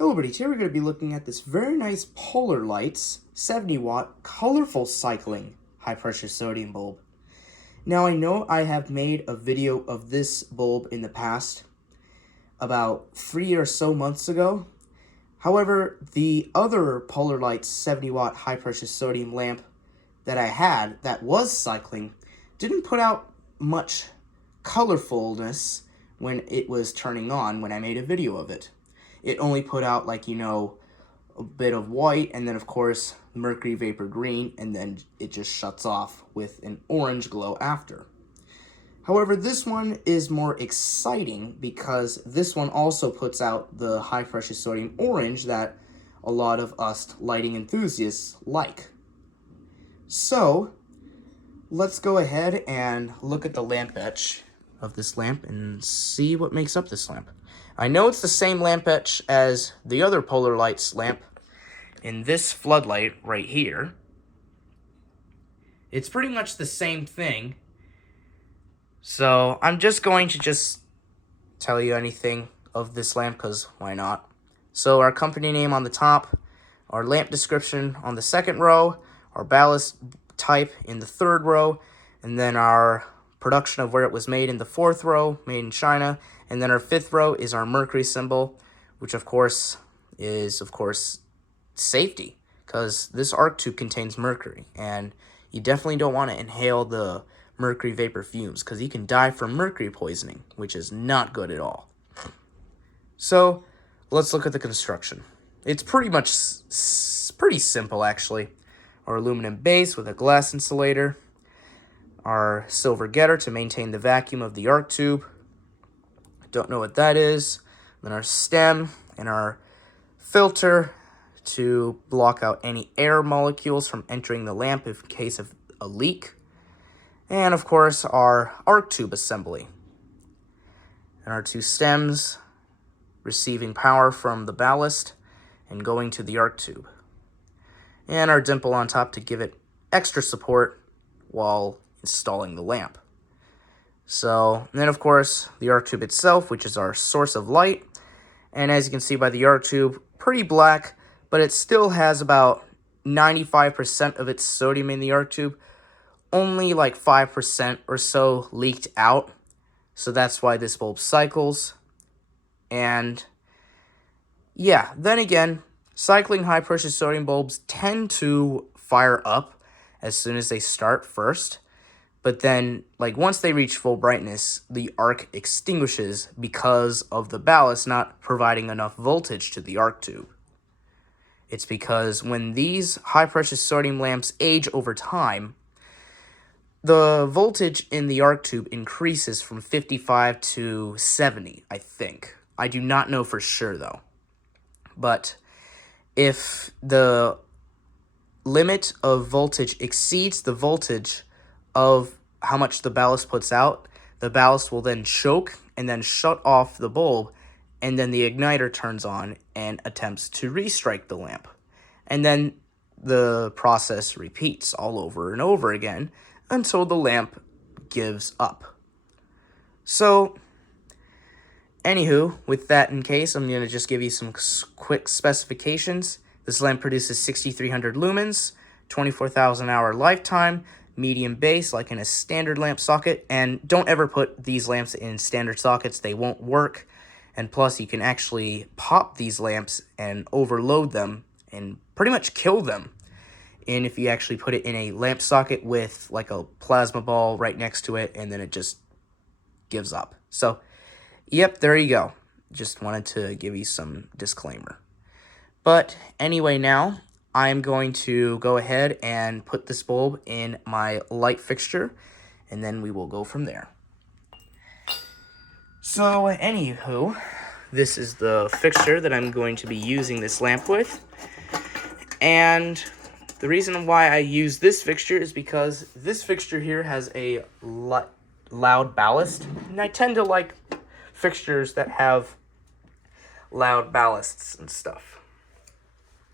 Hello everybody, today we're going to be looking at this very nice PolarLites 70 watt colorful cycling high pressure sodium bulb. Now I know I have made a video of this bulb in the past, about 3 or so months ago. However, the other PolarLites 70 watt high pressure sodium lamp that I had that was cycling didn't put out much colorfulness when it was turning on when I made a video of it. It only put out, like, a bit of white, and then of course mercury vapor green, and then it just shuts off with an orange glow after. However, this one is more exciting because this one also puts out the high pressure sodium orange that a lot of us lighting enthusiasts like. So let's go ahead and look at the lamp etch of this lamp and see what makes up this lamp. I know it's the same lamp etch as the other PolarLites lamp in this floodlight right here. It's pretty much the same thing. So I'm just going to tell you anything of this lamp because why not? So our company name on the top, our lamp description on the second row, our ballast type in the third row, and then our production of where it was made in the fourth row, made in China, and then our fifth row is our mercury symbol, which of course is safety, because this arc tube contains mercury, and you definitely don't want to inhale the mercury vapor fumes, because you can die from mercury poisoning, which is not good at all. So let's look at the construction. It's pretty simple actually. Our aluminum base with a glass insulator, our silver getter to maintain the vacuum of the arc tube. Don't know what that is. Then our stem and our filter to block out any air molecules from entering the lamp in case of a leak. And of course our arc tube assembly. And our two stems receiving power from the ballast and going to the arc tube. And our dimple on top to give it extra support while installing the lamp. So, and then of course, the arc tube itself, which is our source of light. And as you can see by the arc tube, pretty black, but it still has about 95% of its sodium in the arc tube. Only like 5% or so leaked out. So that's why this bulb cycles. And yeah, then again, cycling high pressure sodium bulbs tend to fire up as soon as they start first. But then, like, once they reach full brightness, the arc extinguishes because of the ballast not providing enough voltage to the arc tube. It's because when these high-pressure sodium lamps age over time, the voltage in the arc tube increases from 55 to 70, I think. I do not know for sure, though. But if the limit of voltage exceeds the voltage of how much the ballast puts out, the ballast will then choke and then shut off the bulb, and then the igniter turns on and attempts to restrike the lamp. And then the process repeats all over and over again until the lamp gives up. So, anywho, with that in case, I'm going to just give you some quick specifications. This lamp produces 6,300 lumens, 24,000 hour lifetime, medium base like in a standard lamp socket, and don't ever put these lamps in standard sockets, they won't work. And plus, you can actually pop these lamps and overload them and pretty much kill them. And if you actually put it in a lamp socket with like a plasma ball right next to it, and then it just gives up. So yep, there you go. Just wanted to give you some disclaimer. But anyway, now I'm going to go ahead and put this bulb in my light fixture, and then we will go from there. So, anywho, this is the fixture that I'm going to be using this lamp with. And the reason why I use this fixture is because this fixture here has a loud ballast, and I tend to like fixtures that have loud ballasts and stuff.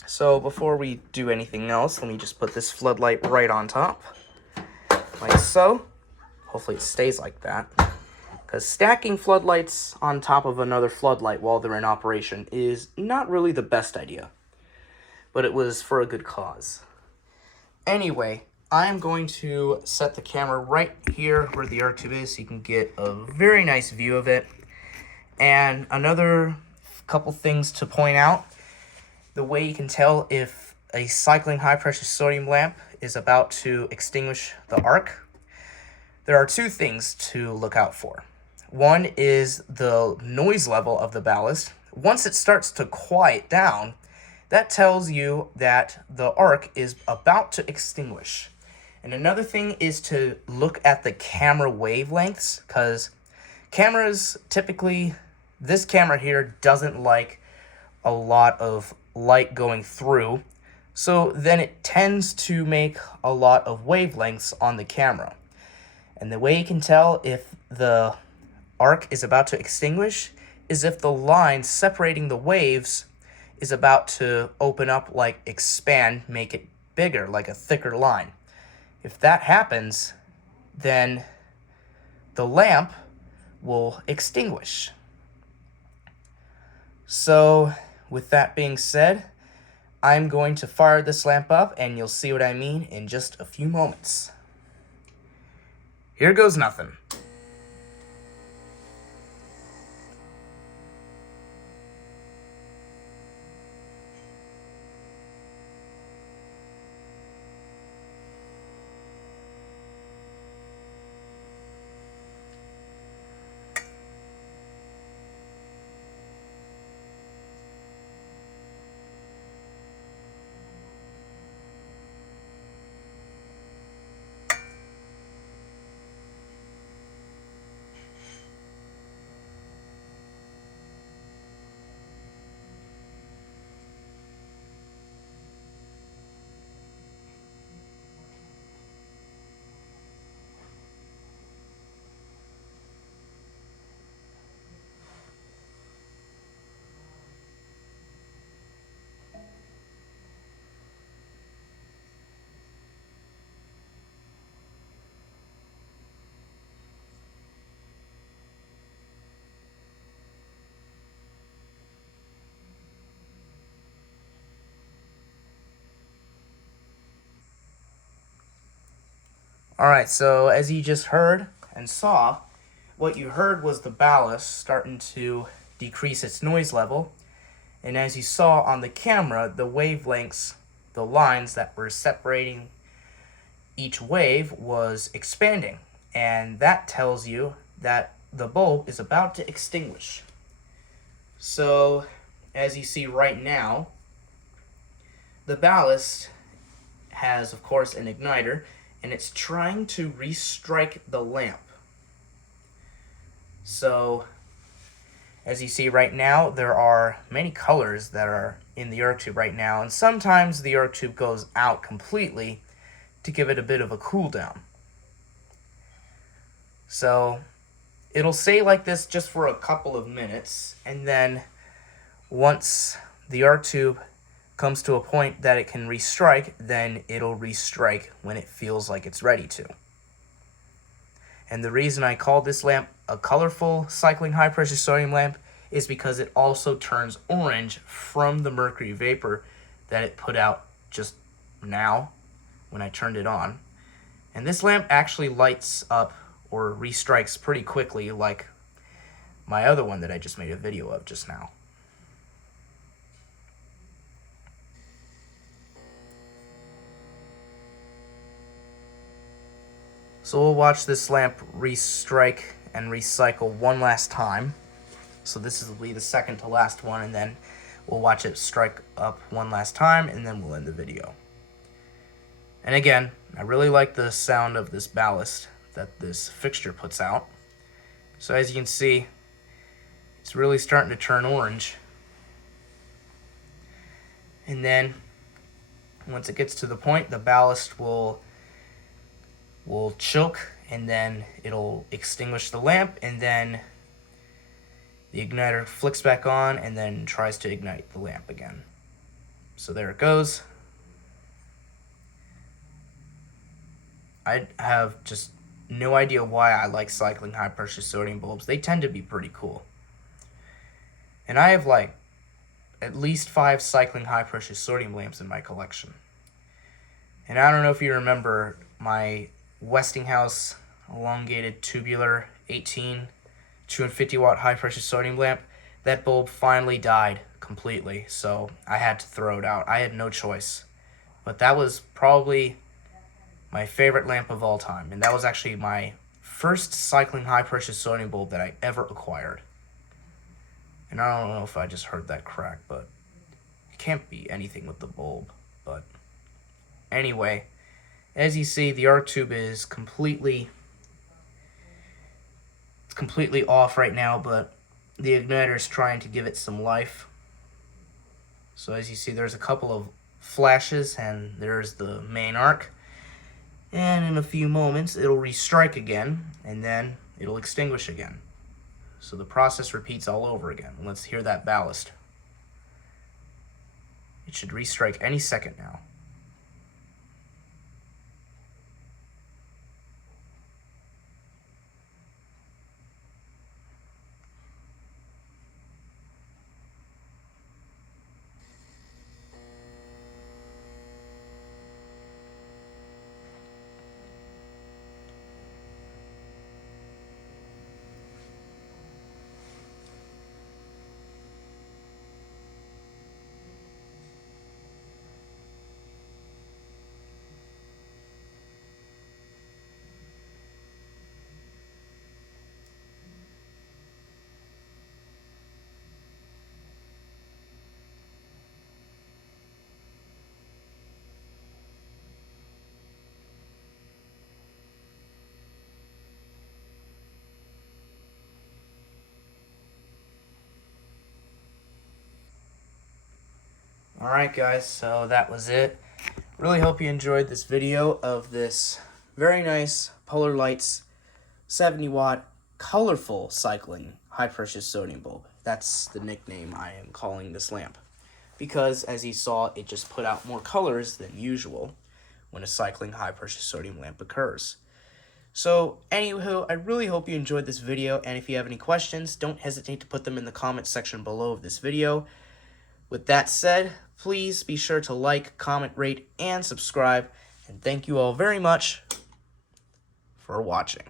So before we do anything else, let me just put this floodlight right on top, like so. Hopefully it stays like that. because stacking floodlights on top of another floodlight while they're in operation is not really the best idea. But it was for a good cause. Anyway, I'm going to set the camera right here where the arc tube is so you can get a very nice view of it. And another couple things to point out. The way you can tell if a cycling high-pressure sodium lamp is about to extinguish the arc, there are two things to look out for. One is the noise level of the ballast. Once it starts to quiet down, that tells you that the arc is about to extinguish. And another thing is to look at the camera wavelengths, because cameras typically, this camera here doesn't like a lot of light going through, so then it tends to make a lot of wavelengths on the camera. And the way you can tell if the arc is about to extinguish is if the line separating the waves is about to open up, like expand, make it bigger, like a thicker line. If that happens, then the lamp will extinguish. So, with that being said, I'm going to fire this lamp up and you'll see what I mean in just a few moments. Here goes nothing. Alright, so as you just heard and saw, what you heard was the ballast starting to decrease its noise level. And as you saw on the camera, the wavelengths, the lines that were separating each wave was expanding. And that tells you that the bulb is about to extinguish. So, as you see right now, the ballast has, of course, an igniter, and it's trying to restrike the lamp. So, as you see right now, there are many colors that are in the arc tube right now, and sometimes the arc tube goes out completely to give it a bit of a cool down. So, it'll stay like this just for a couple of minutes, and then once the arc tube comes to a point that it can restrike, then it'll restrike when it feels like it's ready to. And the reason I call this lamp a colorful cycling high pressure sodium lamp is because it also turns orange from the mercury vapor that it put out just now when I turned it on. And this lamp actually lights up or restrikes pretty quickly, like my other one that I just made a video of just now. So we'll watch this lamp restrike and recycle one last time. So this will be the second to last one, and then we'll watch it strike up one last time, and then we'll end the video. And again, I really like the sound of this ballast that this fixture puts out. So as you can see, it's really starting to turn orange. And then once it gets to the point, the ballast will choke, and then it'll extinguish the lamp, and then the igniter flicks back on and then tries to ignite the lamp again. So there it goes. I have just no idea why I like cycling high pressure sodium bulbs. They tend to be pretty cool. And I have like at least 5 cycling high pressure sodium lamps in my collection. And I don't know if you remember my Westinghouse elongated tubular 18 250 watt high pressure sodium lamp. That bulb finally died completely, so I had to throw it out. I had no choice. But that was probably my favorite lamp of all time, and that was actually my first cycling high pressure sodium bulb that I ever acquired. And I don't know if I just heard that crack, but it can't be anything with the bulb. But anyway, as you see, the arc tube is completely off right now, but the igniter is trying to give it some life. So as you see, there's a couple of flashes, and there's the main arc. And in a few moments, it'll restrike again, and then it'll extinguish again. So the process repeats all over again. Let's hear that ballast. It should restrike any second now. Alright guys, so that was it. Really hope you enjoyed this video of this very nice PolarLites 70 watt colorful cycling high pressure sodium bulb. That's the nickname I am calling this lamp, because as you saw, it just put out more colors than usual when a cycling high pressure sodium lamp occurs. So anywho, I really hope you enjoyed this video, and if you have any questions, don't hesitate to put them in the comment section below of this video. With that said, please be sure to like, comment, rate, and subscribe, and thank you all very much for watching.